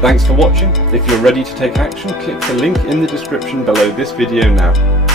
Thanks for watching. If you're ready to take action, click the link in the description below this video now.